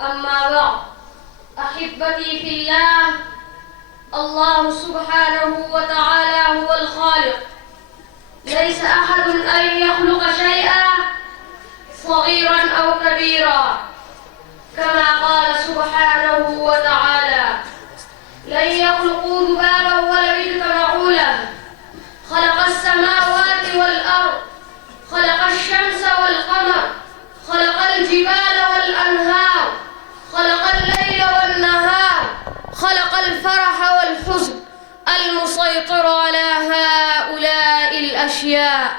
أما بعد، أحبتي في الله، الله سبحانه وتعالى هو الخالق. ليس أحد أن يخلق شيئا صغيرا أو كبيرا، كما قال سبحانه وتعالى: لن يخلقوا ذبابا ولو اجتمعوا له، خلق السماوات والأرض، خلق الشمس والقمر، خلق الجبال والأنهار، خلق الليل والنهار، خلق الفرح والحزن، المسيطر على هؤلاء الأشياء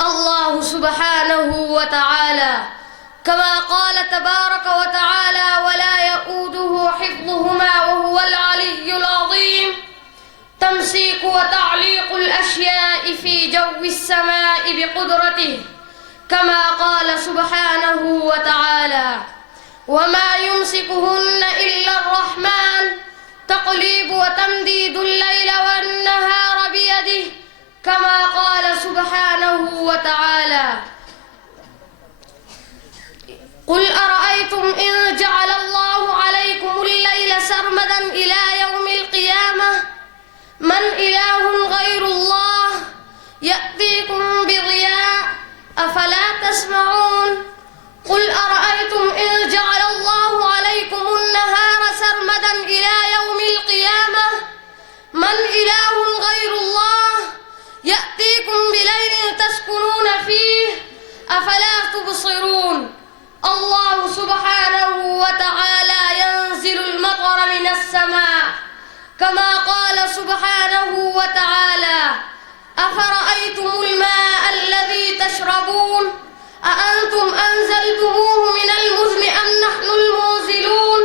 الله سبحانه وتعالى، كما قال تبارك وتعالى: ولا يؤوده حفظهما وهو العلي العظيم. تمسيك وتعليق الأشياء في جو السماء بقدرته، كما قال سبحانه وتعالى: وما يمسكهن إلا الرحمن، تقليب وتمديد الليل والنهار بيده، كما قال سبحانه وتعالى: قل أرأيتم إن جعل الله عليكم الليل سرمدا إلى يوم القيامة من إله غير الله يأتيكم بضياء أفلا تسمعون. قل أرأيتم إن جعل الله عليكم النهار سرمدا إلى يوم القيامة من إله غير الله يأتيكم بليل تسكنون فيه أفلا تبصرون. الله سبحانه وتعالى ينزل المطر من السماء، كما قال سبحانه وتعالى: أفرأيتم الماء الذي تشربون أأنتم أنزلتموه من المزن أم نحن المنزلون.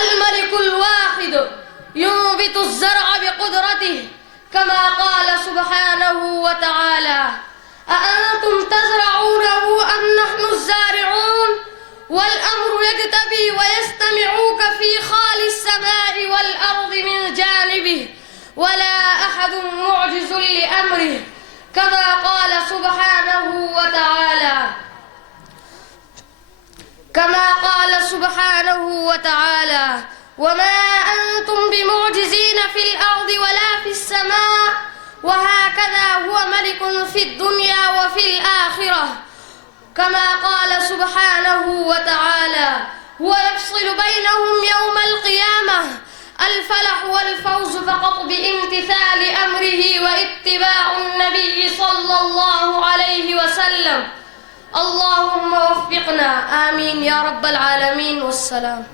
الملك الواحد ينبت الزرع بقدرته، كما قال سبحانه وتعالى: أأنتم تزرعونه أم نحن الزارعون. والأمر يجتبي ويستمعوك في خال السماء والأرض من جانبه، ولا أحد معجز لأمره، كما قال سبحانه وتعالى: وما أنتم بمعجزين في الأرض ولا في السماء، وهكذا هو ملك في الدنيا وفي الآخرة، كما قال سبحانه وتعالى: هو يفصل بينهم يوم القيامة، الفلاح والفوز فقط بامتثال أمره واتباع النبي صلى الله عليه وسلم. اللهم وفقنا، آمين يا رب العالمين، والسلام.